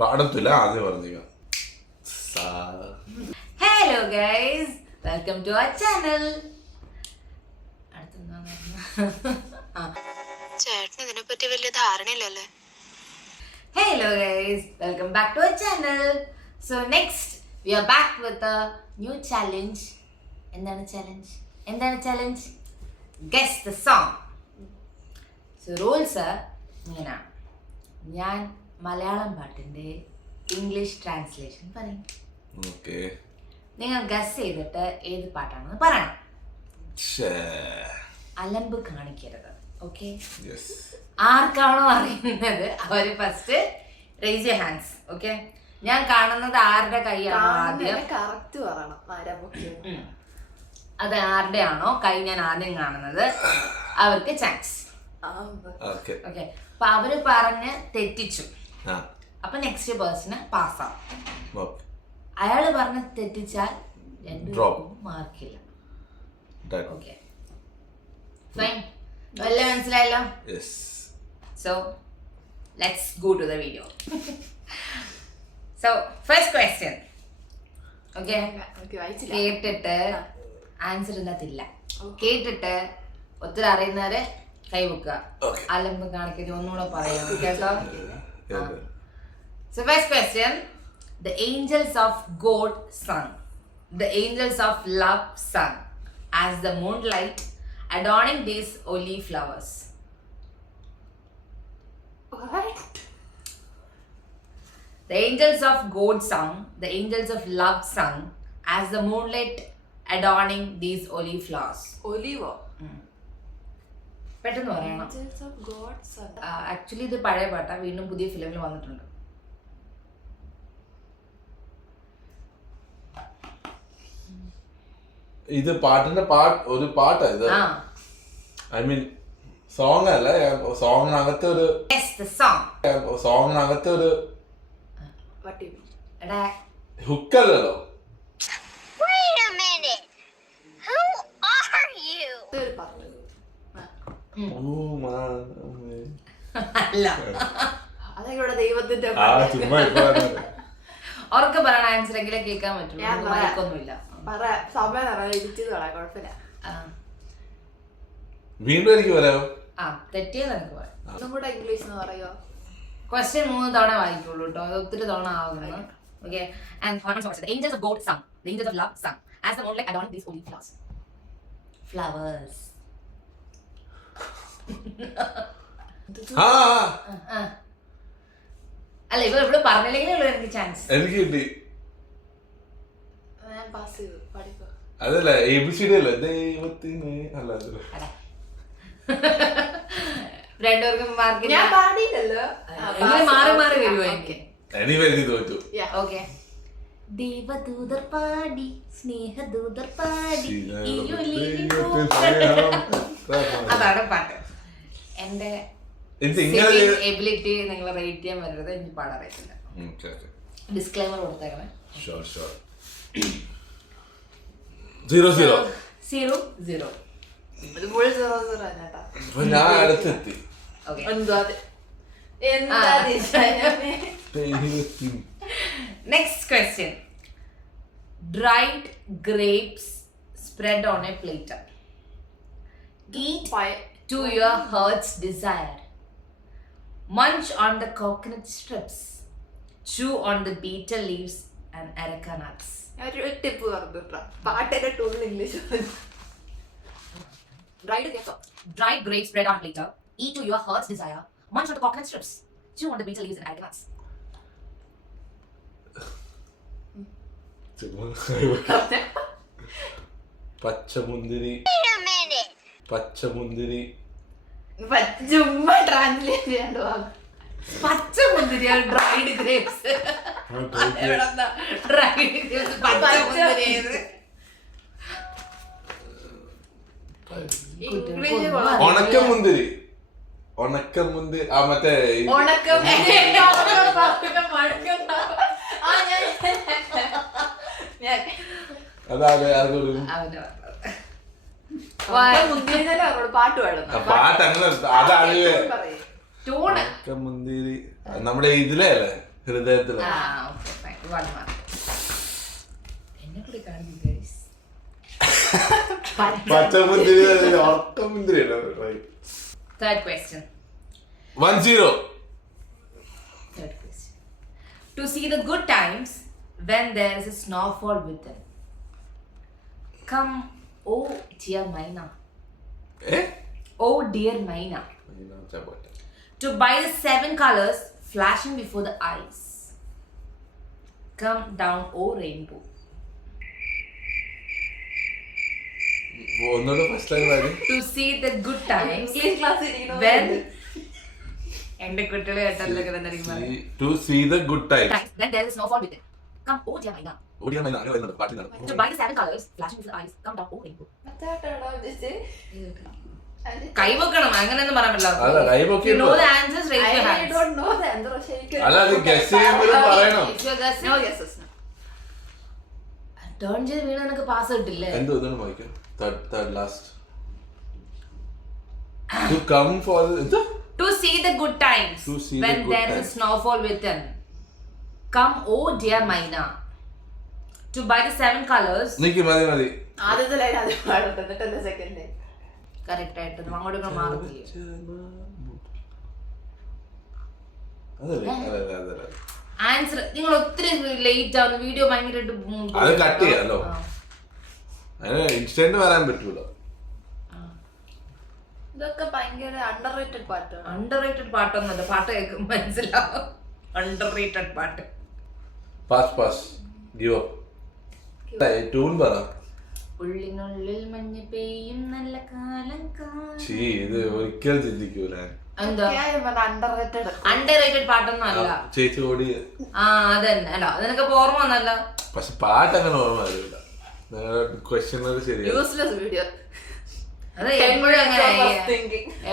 പാടത്തില്ല ആദ്യം പറഞ്ഞ. Hello guys, welcome to our channel. ചേട്ടന് ഇതിനെ പറ്റി വലിയ ധാരണയില്ലല്ലേ. Hello guys, welcome back to our channel. So next we are back with a new challenge. എന്താണ് challenge? Guess the song. So rules ഇങ്ങനെയാണ്. ഞാൻ മലയാളം പാട്ടിന്റെ ഇംഗ്ലീഷ് ട്രാൻസ്ലേഷൻ പറയും. നിങ്ങൾ ഗസ് ചെയ്തിട്ട് ഏത് പാട്ടാണെന്ന് പറയണം. അലമ്പ് കാണിക്കരുത്. ഓക്കെ? ആർക്കാണോ അറിയുന്നത് അവര് first raise your hands. Okay? ഞാൻ കാണുന്നത് ആരുടെ കൈയാണോ ആദ്യം അത് ആരുടെ ആണോ കൈ ഞാൻ ആദ്യം കാണുന്നത് അവർക്ക് ചാൻസ്. ഓക്കെ? അപ്പൊ അവര് പറഞ്ഞ് തെറ്റിച്ചു, അപ്പൊ നെക്സ്റ്റ് പേഴ്സണ് പാസ്സാവും. അയാള് പറഞ്ഞ് തെറ്റിച്ചാൽ മാർക്കില്ല. Okay, fine. വല്ല മനസ്സിലായല്ലോ? So let's go to the video. So first question. Okay, കേട്ടിട്ട് ആൻസർ ഇല്ലാത്തില്ല. കേട്ടിട്ട് ഒത്തിരി അറിയുന്നവരെ കൈവെക്കുക. അലമ്പ് കാണിക്കുന്നത് ഒന്നുകൂടെ പറയാം കേട്ടോ. So first question. The angels of God sung, the angels of love sung, as the moonlight adorning these holy flowers. What? The angels of God sung, the angels of love sung, as the moonlight adorning these holy flowers. Olivo. പെട്ടെന്ന് പറയണം. Angels of God sung. Actually ഇത് പഴയ പാട്ടാ, വീണ്ടും പുതിയ ഫിലിമിൽ വന്നിട്ടുണ്ട്. ഇത് പാട്ടിന്റെ ഒരു പാട്ടാ ഇത്. ഐ മീൻ സോങ് അല്ല, സോങ്ങിനകത്തെ ഒരു ഹുക്കല്ലോ. അവർക്ക് പറയണ ആൻസർ എങ്കിലും കേൾക്കാൻ പറ്റും. മൈക്കൊന്നുമില്ല. വീണ്ടും എനിക്ക് പറയാമോ? തെറ്റിയത് എനിക്ക് പറയാം. ഇംഗ്ലീഷ് പറയോ? ക്വസ്റ്റ്യൻ 3 തവണ വായിക്കുള്ളൂ കേട്ടോ, അത് ഒത്തിരി തവണ ആവുന്നു. Okay, and the angels of God sung, the angels of love sung, as the moonlight adorned these holy flowers. അല്ല, ഇവിടെ പറഞ്ഞില്ലെങ്കിലേ എനിക്ക് ചാൻസ്. എനിക്ക് കിട്ടി. അതല്ല ABCD അല്ലേ, ദൈവത്തിന് അല്ല രണ്ടുപേർക്കും മാർക്ക് ഞാൻ പാടിയില്ലല്ലോ. മാറി മാറി വരുമോ എനിക്ക്? തോറ്റു. ഓക്കെ. ദേവദൂതർ പാടി, സ്നേഹദൂതർ പാടി, അതാണ് പാട്ട്. എന്റെ എബിലിറ്റി നിങ്ങൾ റേറ്റ് ചെയ്യാൻ വരരുത്, എനിക്ക് പാടാൻ അറിയത്തില്ല. ഡിസ്ക്ലൈമർ കൊടുത്തേക്കണേ. 0-0. ഞാൻ അടുത്തെത്തി. Next question. Dried grapes spread on a platter. Eat to your heart's desire. Munch on the coconut strips. Chew on the betel leaves and areca nuts. ഒരു ടിപ്പ് പറഞ്ഞിട്ടാ പാട്ടിന്റെ tool English. Dried grapes spread on a platter. Eat to your heart's desire. Munch on the coconut strips. Chew on the betel leaves and areca nuts. പച്ചമുന്തിരി ചുമ്മാ translate ചെയ്യാണ്ട് വാങ്ങും. പച്ചമുന്തിരി dried grapes. Dried grapes പച്ചമുന്തിരി. ഉണക്കമുന്തിരി ആ മറ്റേ അതെ പാട്ട് പാടുന്നു. പാട്ട് അങ്ങനെ അതാണ് മുന്തിരി നമ്മുടെ ഇതിലേ അല്ലേ ഹൃദയത്തില് ആ ഓക്കെ ഫൈൻ 1 മാർക്ക്. എന്നെ കൂടി കാണുന്നു guys. പച്ചമുന്തിരി ഉറക്കമുന്തിരിയല്ലോ. Third question. 1-0. Third question. To see the good times when there is a snowfall with them. Come, oh dear Maina. Oh dear Maina. To buy the 7 colors flashing before the eyes. Come down, oh rainbow. ഒന്നുകൂടെ first time ആയി. To see the good times English class when എന്റെ കുട്ടികളെ കേട്ടല്ലോ കിടന്നിരിക്കും. To see the good times. Then there is a snowfall with it. Come, oh dear Maina. ഓടിയാണ് അങ്ങനെ വരുന്നത് പാട്ടിനാണ്. To buy the 7 colors flashing before the eyes. Come down, oh rainbow. മറ്റാട്ടാണോ ഉദ്ദേശിച്ചത്? കൈവക്കണം അങ്ങനെയൊന്നും പറയാൻ അല്ല പറ്റില്ല. കൈവൊക്കെ You know the answers, raise your I hands. don't know the answer. പക്ഷേ എനിക്ക് അല്ല അത് ഗസ് ചെയ്യുമ്പോഴും പറയണം. If you're guessing, No guesses, no. turn ചെയ്ത് വീണ നിനക്ക് പാസ് കിട്ടില്ലേ? എന്തോ ഇതാണ് വായിക്കാം. Third last. To come for the To see the good times To see when the good there is a times. snowfall with them. Come, oh dear Maina. To buy the 7 colors. നിക്ക് മതി. ആദ്യത്തെ line ആദ്യം പാടും എന്നിട്ടല്ലേ second line. Correct ആയിട്ട് അങ്ങോട്ട് ഇങ്ങോട്ട് മാറില്ല. അതല്ല. ആൻസർ നിങ്ങൾ ഒത്തിരി ലേറ്റ് ആവുന്നു. വീഡിയോ ഭയങ്കരമായിട്ട് അത് കട്ട് ചെയ്യാലോ. അതിന് ഇൻസ്റ്റന്റ് വരാൻ പറ്റൂല. ഇതൊക്കെ ഭയങ്കര അണ്ടർറേറ്റഡ് പാട്ടാണ്. അണ്ടർറേറ്റഡ് പാട്ടൊന്നുമല്ല. പാട്ട് കേൾക്കുമ്പോൾ മനസ്സിലാവും അണ്ടർറേറ്റഡ് പാട്ട്. Pass give up. ട്യൂൺ പറ. ഉള്ളിനുള്ളിൽ മഞ്ഞ് പെയ്യും നല്ല കാലം ചീ ഇത് ഒരിക്കലും ചിന്തിക്കൂല. എന്താ അണ്ടർറേറ്റഡ് അണ്ടർറേറ്റഡ് പാട്ടൊന്നും അല്ല. ചേച്ചി ഓടി ആ അതന്നെ അല്ല അതിനൊക്കെ ഓർമ്മ വന്നല്ല. പക്ഷെ പാട്ട് അങ്ങനെ ഓർമ്മ വരില്ല. ക്വസ്റ്റ്യൻ ശരിയാണ്. Useless video. അത് എപ്പോഴും അങ്ങനെ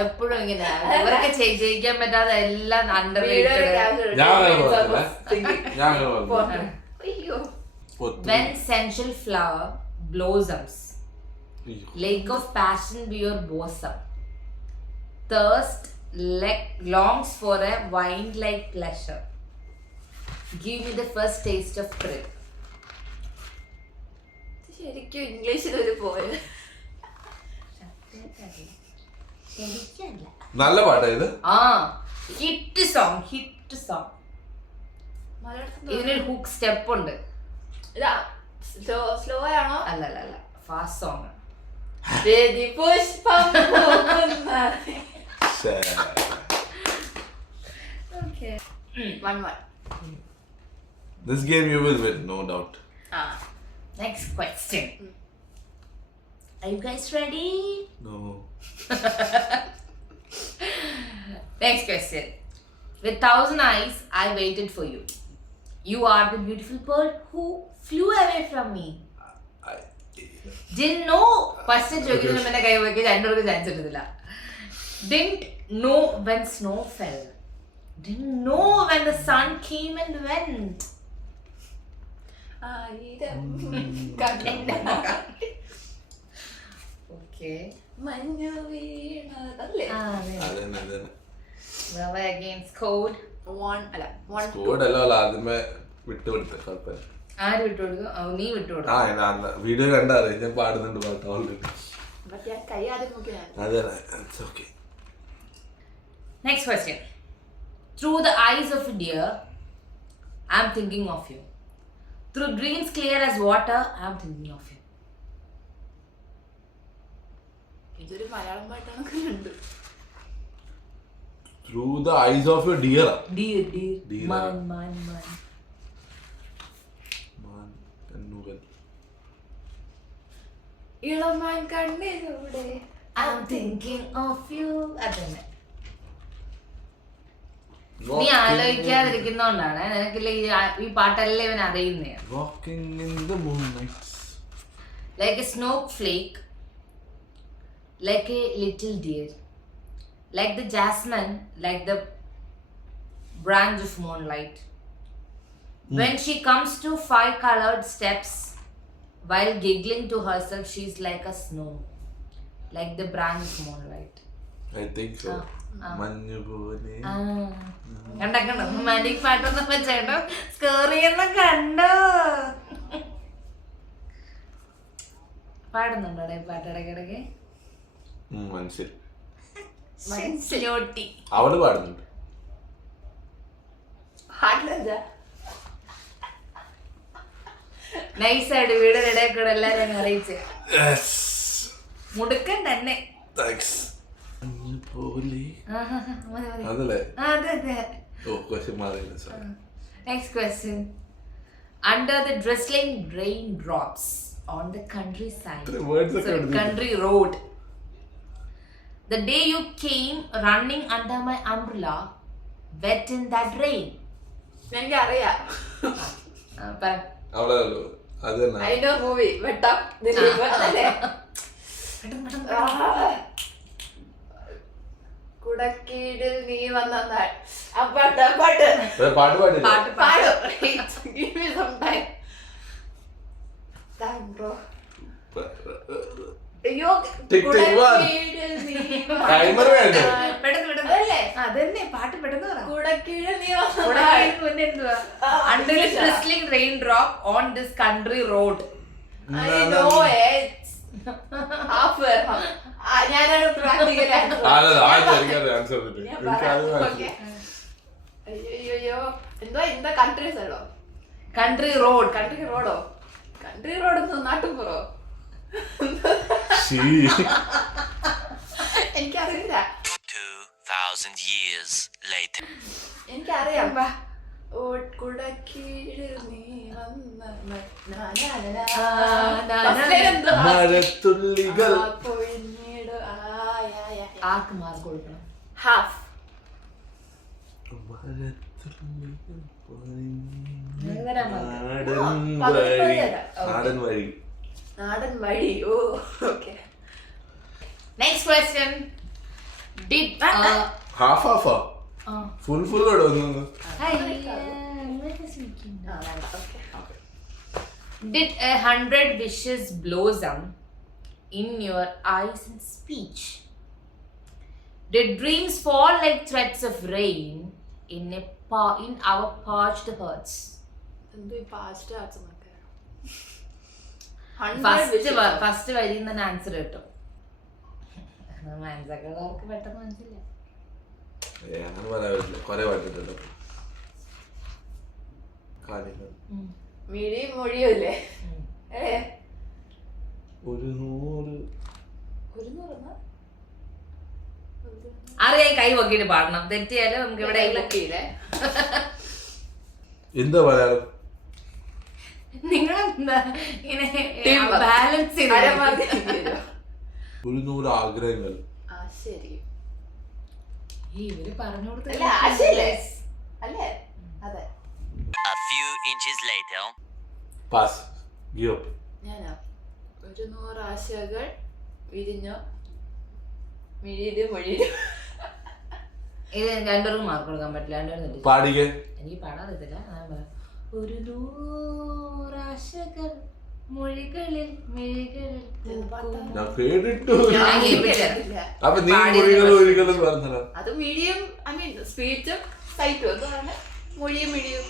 എപ്പോഴും ഇങ്ങനെ ഇവരൊക്കെ ജയിക്കാൻ പറ്റാതെ എല്ലാം അണ്ടർറേറ്റഡ്. ഞാൻ അങ്ങനെ പറഞ്ഞു. അയ്യോ. When sensual flower blossoms, lake of passion be your bosom. Thirst longs for a wine-like pleasure. Give me the first taste of thrill. ശരിക്കും ഇംഗ്ലീഷിലൊരു പോയത്. നല്ല പാട്ടാ ഇത്. ആ ഹിറ്റ് സോങ്. ഇതിനൊരു ഹുക്ക് സ്റ്റെപ്പ് ഉണ്ട്. സ്ലോ ആണോ? അല്ല ഫാസ്റ്റ് സോങ്. പുഷ്പം Okay. 1-1. This game you will win, no doubt. Next question. Are you guys ready? No. Next question. With 1,000 eyes, I waited for you. You are the beautiful bird who flew away from me. Didn't know. First ചോദിക്കുന്നത് എന്റെ കൈ വയ്ക്കാൻ രണ്ടുപേർക്ക് chance എടുത്തില്ല. Didn't know when snow fell. Didn't know when the sun came and went. Okay. മഞ്ഞു വീണതല്ലേ? അതന്നെ. Well, again, scored. Squad അല്ല ആദ്യമേ വിട്ടുകൊടുത്ത കുഴപ്പമില്ല. ആര് വിട്ടുകൊടുക്കും? നീ വിട്ടുകൊടുക്കും. ആ വീഡിയോ കണ്ടറിയാം. ഞാൻ പാടുന്നുണ്ട് പാട്ട് ഓൾറെഡി. കൈ ആദ്യം നോക്കി. അതെ okay. Next question. Through the eyes of a deer, I am thinking of you. Through dreams clear as water, I am thinking of you. ഇതൊരു മലയാളം പാട്ടാണ്. Through the eyes of a deer. Deer. Man. ഇളമാൻ കണ്ണിലൂടെ I am thinking of you. അതന്നെ. നീ ആലോചിക്കാതിരിക്കുന്നോണ്ടാണ് നിനക്കില്ല ഈ പാട്ടെല്ലാം ഇവൻ അറിയുന്നേ. Walking in the moonlight. Like a snowflake, like a little deer, like the jasmine, like the branch of moonlight. When she comes to 5 colored steps, while giggling to herself, she's like a snow, like the branch of moonlight. I think so. മഞ്ഞു പോലെ കണ്ടോ romantic പാട്ടൊന്നും വെച്ചേട്ടോ score ചെയ്യുന്ന കണ്ടോ. പാടുന്നുണ്ടോ ഈ പാട്ട് ഇടയ്ക്കിടയ്ക്ക്? മനസ്സിലോട്ടി അവള് പാടുന്നുണ്ട്. നൈസായിട്ട് വീടിന്റെ ഇടയിൽ കൂടെ എല്ലാരും അങ്ങ് അറിയിച്ച് മുടുക്കൻ തന്നെ. Next question. Under the drizzling raindrops on the countryside, country road, the day you came running under my umbrella, wet in that rain. എനിക്കറിയാം. I know movie. വെട്ടം ദിലീപ് അല്ലേ? കുടക്കീടിൽ നീ വന്ന നാൾ. ആ പാട്ട് പാടും. Give me some time. Time, bro. അയ്യോ കുടക്കീടിൽ നീ അതന്നെ പാട്ട് പെട്ടെന്ന് പറ. കുടക്കീടിൽ നീ വന്ന നാൾ. Under the drizzling raindrop on this country road. I know it. Half. ഞാനാണ് പ്രാക്ടിക്കൽ അയ്യോ എന്താ കൺട്രീസ് ആണോ? Country road. കൺട്രി റോഡോ? കൺട്രി റോഡ് നാട്ടുപുറോ? എനിക്കറിയില്ല. 2000 years later. എനിക്കറിയാം. കുടക്കീഴ് നീ വന്ന മഴത്തുള്ളികൾ ആർക്ക് മാർക്ക് കൊടുക്കണം? ഹാഫ്. നാടൻ വഴി. ഓ ഓക്കെ. Next question. ഫുൾ ഇടുന്നു. Did 100 wishes blossom in your eyes and speech? Did dreams fall like threads of rain in our parched hearts? First വരി തന്നെ ആൻസർ കിട്ടും. മനസ്സൊക്കെ പെട്ടെന്ന് മനസ്സില്ല. അങ്ങനെ പറയാറില്ല, കൊറേ പാട്ടിട്ടുണ്ട്. മിഴിയും മൊഴിയുമില്ലേ? അറിയാൻ കൈ പൊക്കിട്ട് പാടണം. തെറ്റിയാലും നമുക്ക് ഇവിടെ എന്താ പറയാറ്? നിങ്ങളെന്താ ഇങ്ങനെ ബാലൻസ് ചെയ്ത് 100 ആഗ്രഹങ്ങൾ. ശരി, ഇവര് പറഞ്ഞു അല്ലേ? അതെ. A few inches later. Pass. Give up. ഞാനാ 100 ആശകൾ വിരിഞ്ഞോ മിഴിയിലും മൊഴിയിലും. ഇത് രണ്ടുപേർക്കും മാർക്ക് കൊടുക്കാൻ പറ്റില്ല. പാടിക്കേ. എനിക്ക് പാടാറിയത്തില്ല. 100 ആശകൾ മൊഴികളിൽ മിഴികളിൽ. ഞാൻ കേട്ടിട്ടു. അപ്പൊ നീ മൊഴികളും പറഞ്ഞോ? അത് മീഡിയം, ഐ മീൻ സ്പീച്ചും സൈറ്റും എന്താണ് മൊഴിയും മിഴിയും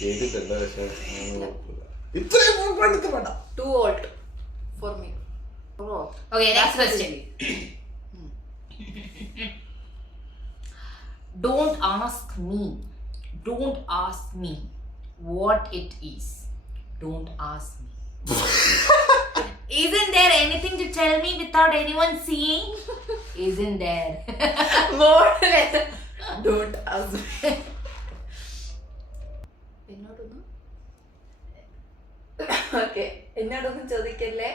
കേട്ടിട്ടല്ല. ഇത്രയും പണ്ടത്തെ പാടാം. 2 volt for me. Okay, next question. Don't ask me what it is. Don't ask me. Isn't there anything to tell me without anyone seeing? Isn't there? More less. Don't ask me. Okay. എന്നോടൊന്നും ചോദിക്കല്ലേ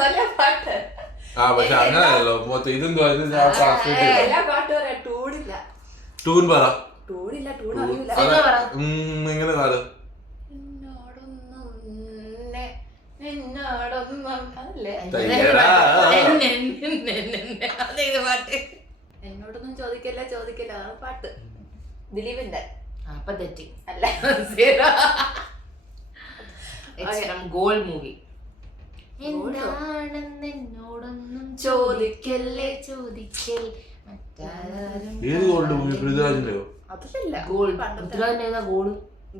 നല്ല പാട്ട്. പക്ഷെ അങ്ങനെയല്ലോ ഇതെന്തോ എല്ലാ പാട്ടും പറയാം. ടൂണില്ല. Tune പറ. ടൂണില്ല, tune അറിയില്ല. എങ്ങനെ പാട്? എന്നോടൊന്നും ചോദിക്കല്ല അതാണ് പാട്ട്. ദിലീപിന്റെ. അപ്പൊ തെറ്റി അല്ല. It's from Gold movie. എന്താണെന്ന് എന്നോടൊന്നും ചോദിക്കല്ലേ ചോദിക്കൽ മറ്റാരും ഏത് ഗോൾഡ് മൂവി? പൃഥ്വിരാജിന്റെയോ? അതല്ല ഗോൾഡ് പൃഥ്വിരാജിന്റെ ഏതാ ഗോള്?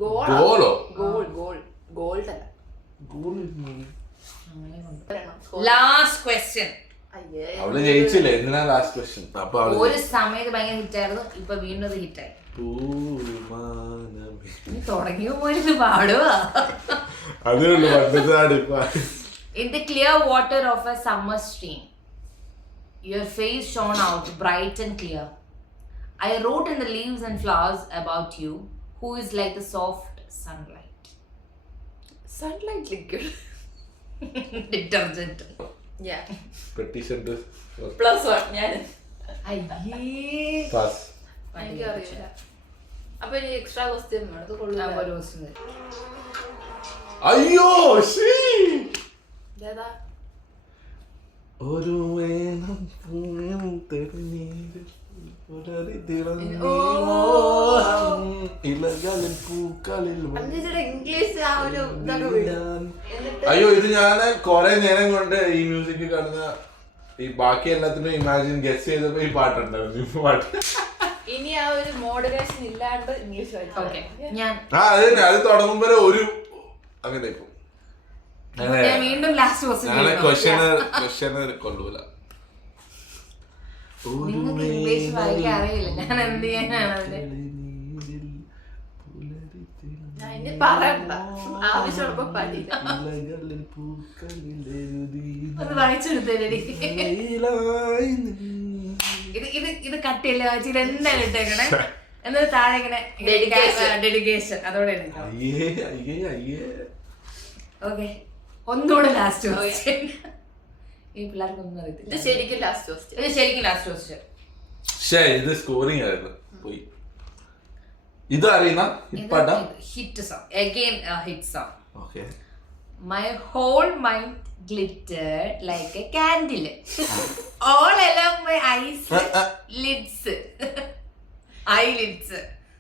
ഗോളോ? ഗോൾഡ് അല്ല. Last question. അവള് ജയിച്ചില്ലേ? എന്തിനാ ലാസ്റ്റ് ക്വസ്റ്റ്യൻ? അപ്പൊ ഒരു സമയത്ത് ഭയങ്കര ഹിറ്റ് ആയിരുന്നു, ഇപ്പൊ വീണ്ടും അത് ഹിറ്റായി. തുടങ്ങിയ പോലെ പാടുവാ. അതിനുള്ള In the clear water of a summer stream, your face shone out bright and clear. I wrote in the leaves and flowers about you, who is like the soft sunlight. Sunlight liquid. Detergent. Yeah. Petition to +1 ഞാൻ. അയ്യേ. pass. എനിക്ക് അറിയില്ല. അപ്പൊ ഇനി extra question വേണം. അത് കൊള്ളൂല. ഒരു ദിവസം. അയ്യോ ശീ. ഏതാ? ഒരു വേണം പുണ്യം തെളിനീര് പുലരി തിളങ്ങി ഇലകളിൽ പൂക്കളിൽ ഇംഗ്ലീഷ് ആ ഒരു ഇതൊക്കെ വിടും. അയ്യോ ഇത് ഞാൻ കൊറേ നേരം കൊണ്ട് ഈ മ്യൂസിക് കാണുന്ന ഈ ബാക്കി എല്ലാത്തിനും ഇമാജിൻ ഗസ് ചെയ്തപ്പോ ഈ പാട്ടുണ്ടായിരുന്നു. ഈ പാട്ട് ഇനി ആ ഒരു മോഡുലേഷൻ ഇല്ലാണ്ട് ഇംഗ്ലീഷ് അത് തുടങ്ങുമ്പോ ഒരു അങ്ങനെ ഇപ്പൊ വീണ്ടും ലാസ്റ്റ് ക്വസ്റ്റ്യൻ കൊള്ളൂല. നിങ്ങൾക്ക് ഇംഗ്ലീഷ് വായിക്കാൻ അറിയില്ല, ഞാൻ എന്ത് ചെയ്യാനാണ് അതിന്? ആവശ്യമുള്ളപ്പോ പഠിക്കാം. ഒന്ന് വായിച്ചെടുത്തേരി. ഇത് കട്ടിയല്ല വായിച്ച് ഇത് എന്താണ് ഇട്ടേക്കണേ? എന്നിട്ട് താഴെ ഇങ്ങനെ ഡെഡിക്കേഷൻ അതോടെ എടുക്കാം. ഓക്കെ, ഒന്നുകൂടെ ലാസ്റ്റ് ക്വസ്റ്റ്യൻ. ഈ പിള്ളേർക്ക് ഒന്നും അറിയത്തില്ല. ഇത് ശരിക്കും ലാസ്റ്റ് ക്വസ്റ്റ്യൻ. ഇത് സ്കോറിംഗ് ആയിരുന്നു പോയി. ഇത് അറിയുന്ന hit song, again hit song. Okay. My whole mind glittered like a candle all along my eyelids.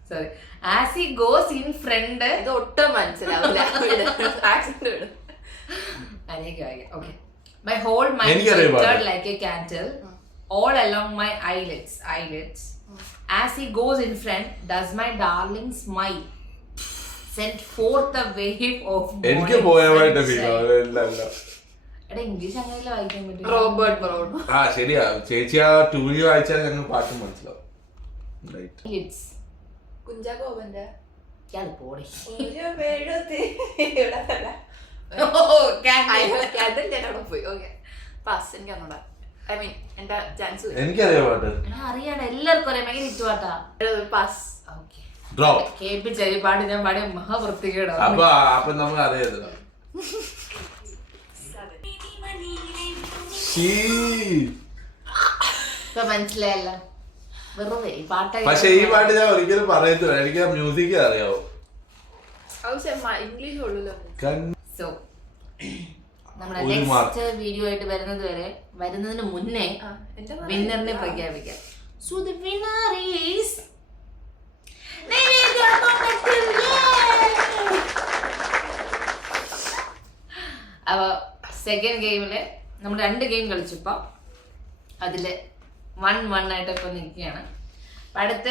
Sorry. As he goes in front. ഇത് ഒട്ടും മനസ്സിലാവില്ല. Okay. My whole mind glittered like a candle all along my eyelids. As he goes in front, does my darling smile send forth a wave of എനിക്ക് പോയവായിട്ട് feel English അങ്ങനെയല്ല വായിക്കാൻ പറ്റും. Robert brown. ആ ശരിയാ ചേച്ചി, ആ ടൂരി വായിച്ചാൽ ഞങ്ങൾ പാട്ടും മനസ്സിലാവും. കുഞ്ചാക്കോവന്റെ പോടി എനിക്കറിയാം പാട്ട്. അറിയാം, എല്ലാവർക്കും അറിയാം, ഭയങ്കര ഹിറ്റ് പാട്ടാ. കേൾപ്പിച്ചൊരു പാട്ട് ഞാൻ പാടിയ മഹാവൃത്തികേടാ. അപ്പൊ നമുക്ക് അറിയാം. ഇപ്പൊ മനസ്സിലായല്ല, വെറുതെ ഈ പാട്ട്. പക്ഷെ ഈ പാട്ട് ഞാൻ ഒരിക്കലും പറയത്തില്ല, എനിക്ക് ആ മ്യൂസിക് അറിയാവോ. ഇംഗ്ലീഷ് ഉള്ളൂല്ലോ. സോ നമ്മുടെ നെക്സ്റ്റ് വീഡിയോ ആയിട്ട് വരുന്നതിന് മുന്നേ വിന്നറിനെ പ്രഖ്യാപിക്കാം. സോ ദി വിന്നർ ഈസ് അപ്പോൾ സെക്കൻഡ് ഗെയിമില് നമ്മൾ 2 ഗെയിം കളിച്ചപ്പോൾ അതിൽ 1-1 ആയിട്ട് ഇപ്പോൾ നിൽക്കുകയാണ്. അടുത്ത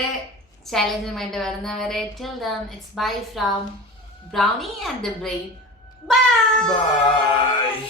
ചാലഞ്ചുമായിട്ട് വരുന്നവരെ till then it's bye from Brownie and the Brain. Bye.